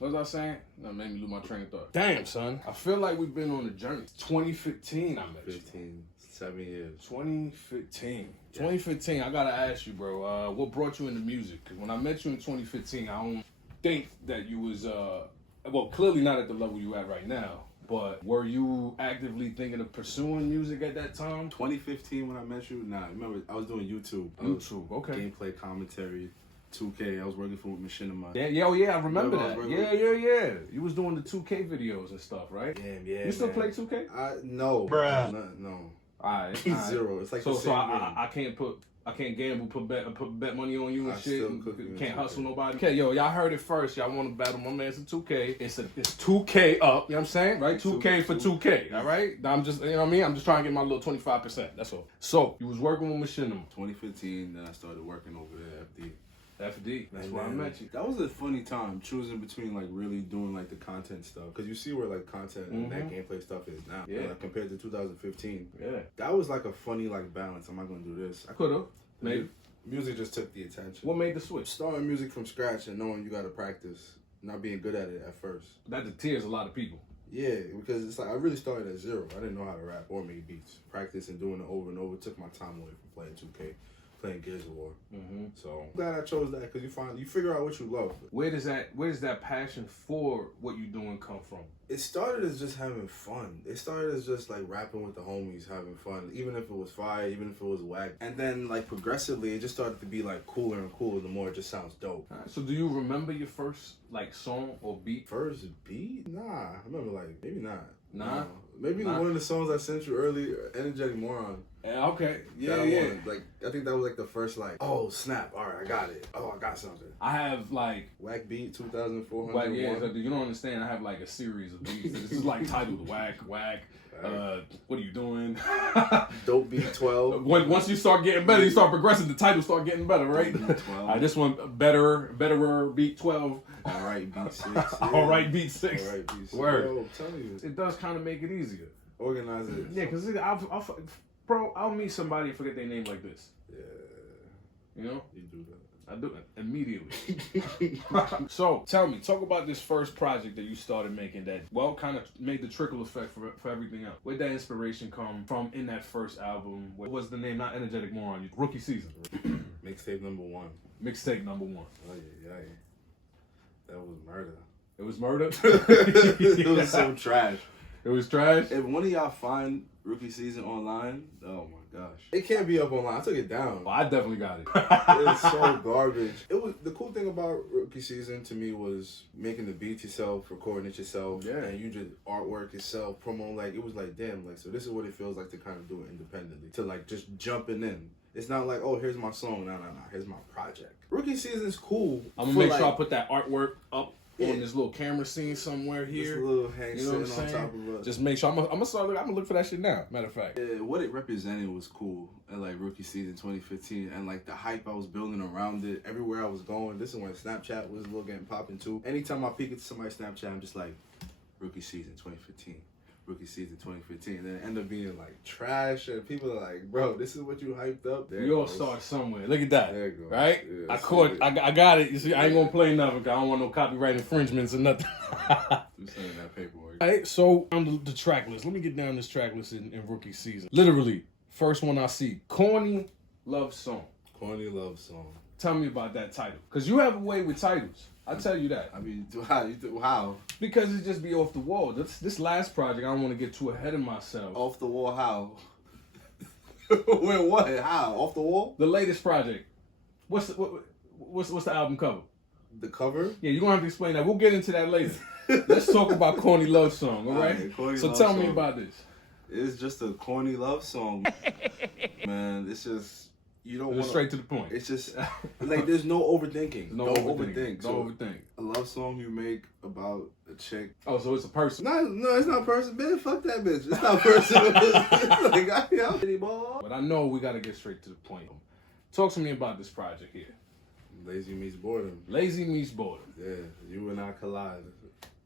What was I saying? That made me lose my train of thought. Damn, son. I feel like we've been on a journey. 2015, I met you. 15, 7 years. 2015. Yeah. 2015, I gotta ask you, bro, what brought you into music? Because when I met you in 2015, I don't think that you was, well, clearly not at the level you at right now. But were you actively thinking of pursuing music at that time? 2015 when I met you? Nah, remember, I was doing YouTube. Okay. Gameplay commentary, 2K. I was working for Machinima. Yeah, I remember that. Yeah. You was doing the 2K videos and stuff, right? Yeah. You still play 2K? No. Bruh. No. Alright. Zero. It's like so the same I can't gamble, put bet money on you and shit. Still Can't hustle nobody. Okay, yo, y'all heard it first. Y'all want to battle my man's in 2K. It's 2K up. You know what I'm saying? Right? 2K for 2K. All right? I'm just, you know what I mean? I'm just trying to get my little 25%. That's all. So, you was working with Machinima. 2015, then I started working over there at FD. FD. That's where I met you. That was a funny time, choosing between like really doing like the content stuff. Because you see where like content and that gameplay stuff is now. Yeah. Like, compared to 2015. Yeah. That was like a funny like balance. Am I going to do this? I could have. Maybe. Music just took the attention. What made the switch? Starting music from scratch and knowing you got to practice, not being good at it at first. That deters a lot of people. Yeah, because it's like I really started at zero. I didn't know how to rap or make beats. Practice and doing it over and over took my time away from playing 2K, playing Gears of War. So I'm glad I chose that because you figure out what you love. Where does that passion for what you're doing come from? It started as just having fun. It started as just like rapping with the homies, having fun, even if it was fire, even if it was whack. And then like progressively, it just started to be like cooler and cooler the more it just sounds dope. Right, so do you remember your first like song or beat? First beat? Nah, I remember like maybe not. Nah. Maybe one of the songs I sent you earlier, Energetic Moron. Okay. Yeah. One. Like I think that was like the first like, oh snap, all right, I got it. Oh, I got something. I have like Whack Beat 2401. Well, yeah, so you don't understand. I have like a series of beats. This is like titled Whack. What are you doing? Dope Beat 12. Once you start getting better, you start progressing. The titles start getting better, right? Beat 12. All right, this one betterer beat 12. All right, Beat 6. Yeah. All right, beat 6. All right, Beat 6. Word. Yo, I'm telling you, It does kind of make it easier. organize it. Yeah, because I'll meet somebody and forget their name like this. Yeah. You know? You do that. I do it immediately. So, tell me, talk about this first project that you started making that, well, kind of made the trickle effect for everything else. Where'd that inspiration come from in that first album? What was the name? Not Energetic Moron, Rookie Season. Mixtape number 1. Mixtape number 1. Oh yeah. That was murder. It was murder? It was so trash. It was trash? If one of y'all find Rookie Season online, oh my gosh. It can't be up online. I took it down. Well, I definitely got it. It's so garbage. It was the cool thing about Rookie Season to me was making the beats yourself, recording it yourself, and you just artwork yourself, promo. Like it was like damn, like so this is what it feels like to kind of do it independently, to like just jumping in. It's not like, oh, here's my song. No. Here's my project. Rookie Season's cool. I'm gonna make sure I put that artwork up on this little camera scene somewhere here. This little hang you know what I'm sitting saying? on top of us. Just make sure I'm gonna look for that shit now. Matter of fact. Yeah, what it represented was cool at like Rookie Season 2015, and like the hype I was building around it. Everywhere I was going, this is when Snapchat was a little getting popping too. Anytime I peek into somebody's Snapchat, I'm just like, Rookie Season 2015. Rookie Season 2015, and then it ended up being like trash, and people are like, "Bro, this is what you hyped up." We all start somewhere. Look at that. There you go. Right? Yeah, I got it. You see, I ain't gonna play nothing because I don't want no copyright infringements or nothing. I'm sending that paperwork. All right, so on the track list. Let me get down this track list in Rookie Season. Literally, first one I see, Corny Love Song. Corny Love Song. Tell me about that title, because you have a way with titles. I tell you that. I mean, how? Because it just be off the wall. This last project, I don't want to get too ahead of myself. Off the wall? How? Wait, what? How? Off the wall? The latest project. What's the album cover? The cover? Yeah, you're gonna have to explain that. We'll get into that later. Let's talk about Corny Love Song, all right? So tell me about this. It's just a corny love song, man. It's just. You don't want straight to the point. It's just like there's no overthinking. No overthink. Don't overthink. A love song you make about a chick. Oh, so it's a person? No, it's not personal. Bitch, fuck that bitch. It's not personal. It's like I am anymore. But I know we gotta get straight to the point. Talk to me about this project here. Lazy meets boredom. Lazy meets boredom. Yeah, you and I collide.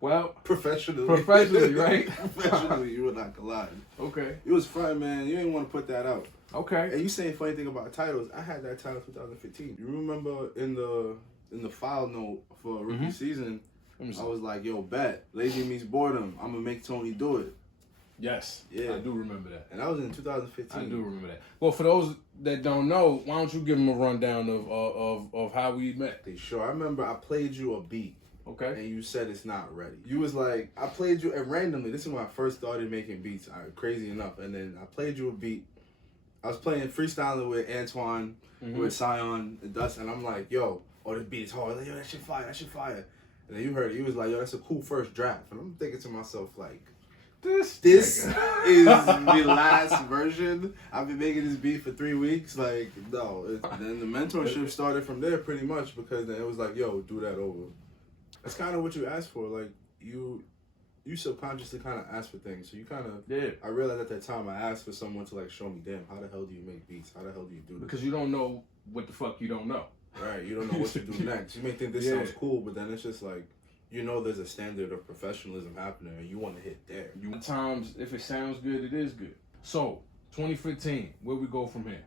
Well, professionally, right? Professionally, you and I collide. Okay. It was fun, man. You didn't want to put that out. Okay. And you saying funny thing about titles? I had that title 2015. You remember in the file note for Rookie Season, I was like, yo, bet. Lazy meets boredom. I'm going to make Tony do it. Yes. Yeah. I do remember that. And that was in 2015. I do remember that. Well, for those that don't know, why don't you give them a rundown of how we met? Sure. I remember I played you a beat. Okay. And you said it's not ready. You was like, I played you, and randomly, this is when I first started making beats, crazy enough. And then I played you a beat. I was playing freestyling with Antoine, with Sion and Dust, and I'm like, yo, this beat is hard. Like, yo, that shit fire, that shit fire. And then you heard it. You was like, yo, that's a cool first draft. And I'm thinking to myself, like, this is the last version. I've been making this beat for 3 weeks. Like, no. Then the mentorship started from there pretty much, because then it was like, yo, do that over. That's kind of what you asked for. Like, you subconsciously kind of ask for things. So you kind of, I realized at that time I asked for someone to like show me, damn, how the hell do you make beats? How the hell do you do this? Because you don't know what the fuck you don't know. Right, you don't know what to do next. You may think this sounds cool, but then it's just like, you know there's a standard of professionalism happening and you want to hit there. At times, if it sounds good, it is good. So, 2015, where we go from here?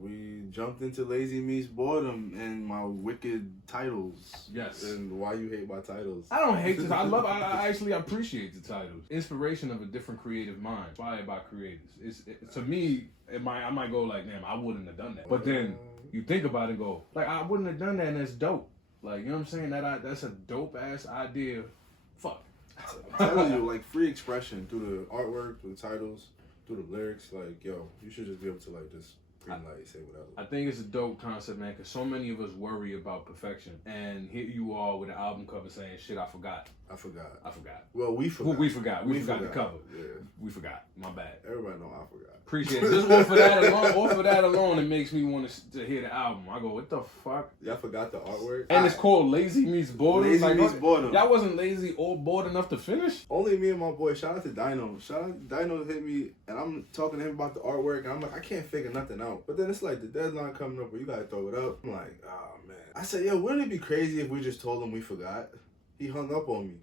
We jumped into Lazy Meets Boredom and my wicked titles. Yes. And why you hate my titles. I don't hate this. I actually appreciate the titles. Inspiration of a different creative mind. Inspired by creators. To me, I might go like, damn, I wouldn't have done that. But then you think about it and go, like, I wouldn't have done that, and that's dope. Like, you know what I'm saying? That's a dope ass idea. Fuck. I'm telling you, like, free expression through the artwork, through the titles, through the lyrics. Like, yo, you should just be able to like just green light, say whatever. I think it's a dope concept, man, because so many of us worry about perfection, and here you are with an album cover saying, "Shit, I forgot." I forgot. Well, we forgot. We forgot the cover. Yeah, we forgot. My bad. Everybody know I forgot. Appreciate it. Just off of that alone, it makes me want to hear the album. I go, what the fuck? Y'all forgot the artwork? And it's called Lazy Meets Boredom. Lazy Meets Boredom. Y'all wasn't lazy or bored enough to finish? Only me and my boy. Shout out to Dino. Dino hit me, and I'm talking to him about the artwork, and I'm like, I can't figure nothing out. But then it's like the deadline coming up where you gotta throw it up. I'm like, oh man. I said, yo, wouldn't it be crazy if we just told him we forgot? He hung up on me.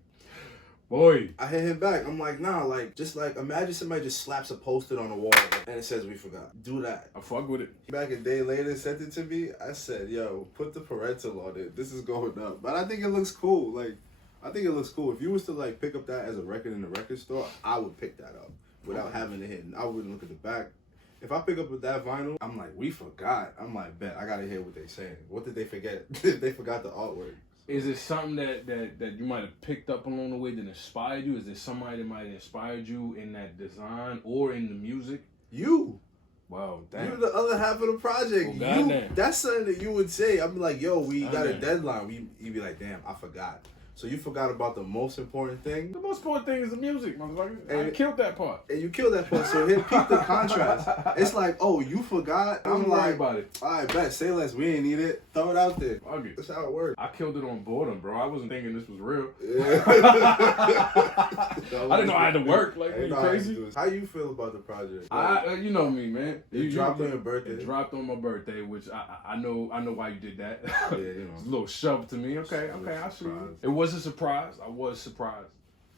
Boy. I hit him back. I'm like, nah, like, just like, imagine somebody just slaps a post-it on a wall and it says we forgot. Do that. I fuck with it. Back a day later, sent it to me. I said, yo, put the parental on it. This is going up. But I think it looks cool. Like, I think it looks cool. If you was to, like, pick up that as a record in the record store, I would pick that up without having to hit. I wouldn't look at the back. If I pick up with that vinyl, I'm like, we forgot. I'm like, bet, I gotta hear what they saying. What did they forget? They forgot the artwork. Is it something that you might have picked up along the way that inspired you? Is there somebody that might have inspired you in that design or in the music? You. Wow, damn. You're the other half of the project. Well, that's something that you would say. I'd be like, yo, we got a deadline. You'd be like, damn, I forgot. So you forgot about the most important thing? The most important thing is the music, motherfucker. And I killed that part. And you killed that part. So here, peep the contrast. It's like, oh, you forgot? I'm like, about it. All right, bet. Say less. We ain't need it. Throw it out there. Fuck it. That's how it works. I killed it on boredom, bro. I wasn't thinking this was real. Yeah. I didn't know I had to work. Like, are you crazy? How you feel about the project? You know me, man. It dropped on your birthday. It dropped on my birthday, which I know why you did that. Yeah, you know. It's a little shove to me. Okay, I see. It was a surprise. I was surprised.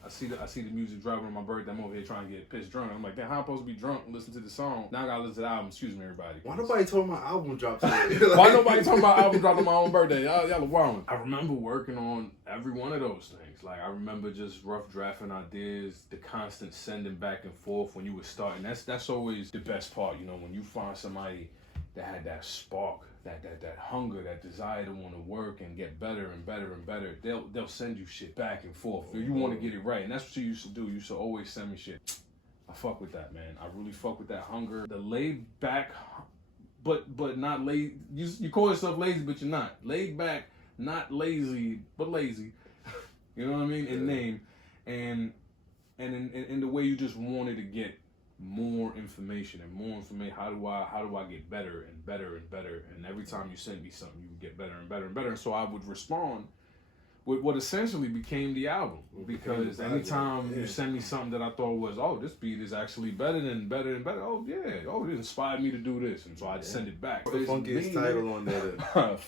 I see the music dropping on my birthday. I'm over here trying to get pissed drunk. I'm like, damn, how I'm supposed to be drunk and listen to the song? Now I gotta listen to the album. Excuse me, everybody. Why nobody told my album dropped today? Why nobody talking about album dropping on my own birthday? Y'all are wild. I remember working on every one of those things. Like, I remember just rough drafting ideas, the constant sending back and forth when you were starting. That's always the best part, you know, when you find somebody that had that spark, that hunger, that desire to want to work and get better and better and better. They'll send you shit back and forth. You want to get it right, and that's what you used to do. You used to always send me shit. I fuck with that, man. I really fuck with that hunger, the laid back, but not lazy. You call yourself lazy, but you're not. Laid back, not lazy, but lazy. You know what I mean? In name, and in the way you just wanted to get more information. How do I get better and better and better? And every time you send me something, you would get better and better and better. And so I would respond with what essentially became the album. Because anytime you send me something that I thought was, oh, this beat is actually better and better. Oh yeah, oh, it inspired me to do this, and so I'd send it back. The funkiest title on there.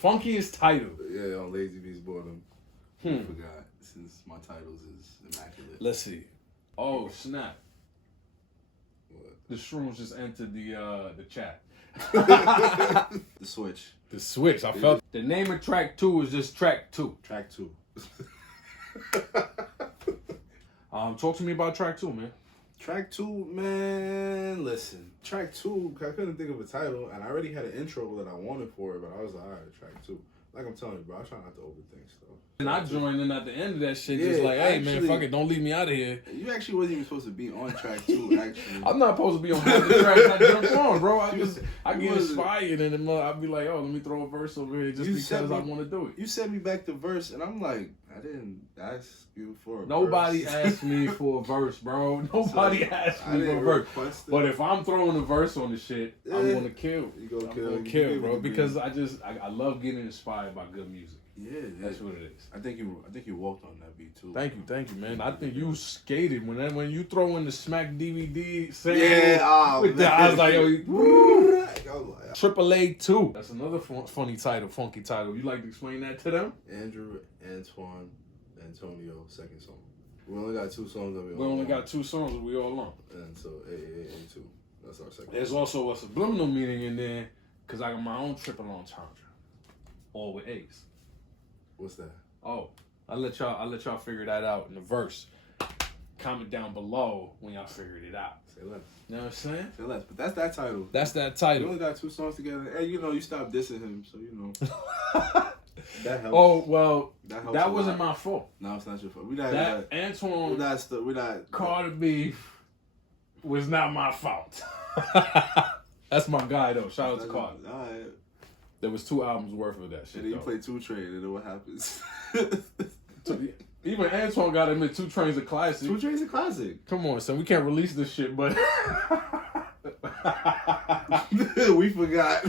Funkiest title. Yeah, on Lazy Meets Boredom. I forgot, since my titles is immaculate. Let's see. Oh snap. The shrooms just entered the chat. The switch. The switch. I felt the name of track 2 is just track 2. Track 2. Talk to me about track 2, man. Track 2, man, listen. Track 2, I couldn't think of a title, and I already had an intro that I wanted for it, but I was like, all right, track 2. Like I'm telling you, bro, I try not to overthink stuff. And I joined in at the end of that shit, Yeah, just like, hey, actually, man, fuck it, don't leave me out of here. You actually wasn't even supposed to be on track 2, actually. I'm not supposed to be on half the tracks I jump on, bro. I get inspired, and then I'll be like, oh, let me throw a verse over here just because I want to do it. You sent me back the verse, and I'm like, I didn't ask you for a Nobody verse. asked me for a verse, bro. Nobody asked me for a verse. But if I'm throwing a verse on the shit, I'm gonna kill. You gonna I'm gonna kill, bro. Because I love getting inspired by good music. Yeah, that's what it is. I think you walked on that beat too. Thank you, man. I think you skated when you throw in the Smack DVD sample. Yeah, with that, I was like, yo, AAA 2. That's another funny title, funky title. You like to explain that to them? Andrew, Antoine, Antonio, second song. We only got 2 songs of it. We only got 2 songs that we all on. And so A2. That's our second. There's also a subliminal meaning in there because I got my own triple entendre, all with A's. What's that? Oh, I'll let y'all figure that out in the verse. Comment down below when y'all figured it out. Say less. You know what I'm saying? Say less. But that's that title. That's that title. We only got 2 songs together. And you stopped dissing him, so that helps. Oh well, that wasn't my fault. No, it's not your fault. Antoine Carter beef was not my fault. That's my guy though. Shout out to Carter. All right. There was 2 albums worth of that shit. And then you play 2 Train, and then what happens? Even Antoine got to admit 2 Train's a classic. 2 Train's a classic. Come on, son. We can't release this shit, but we forgot.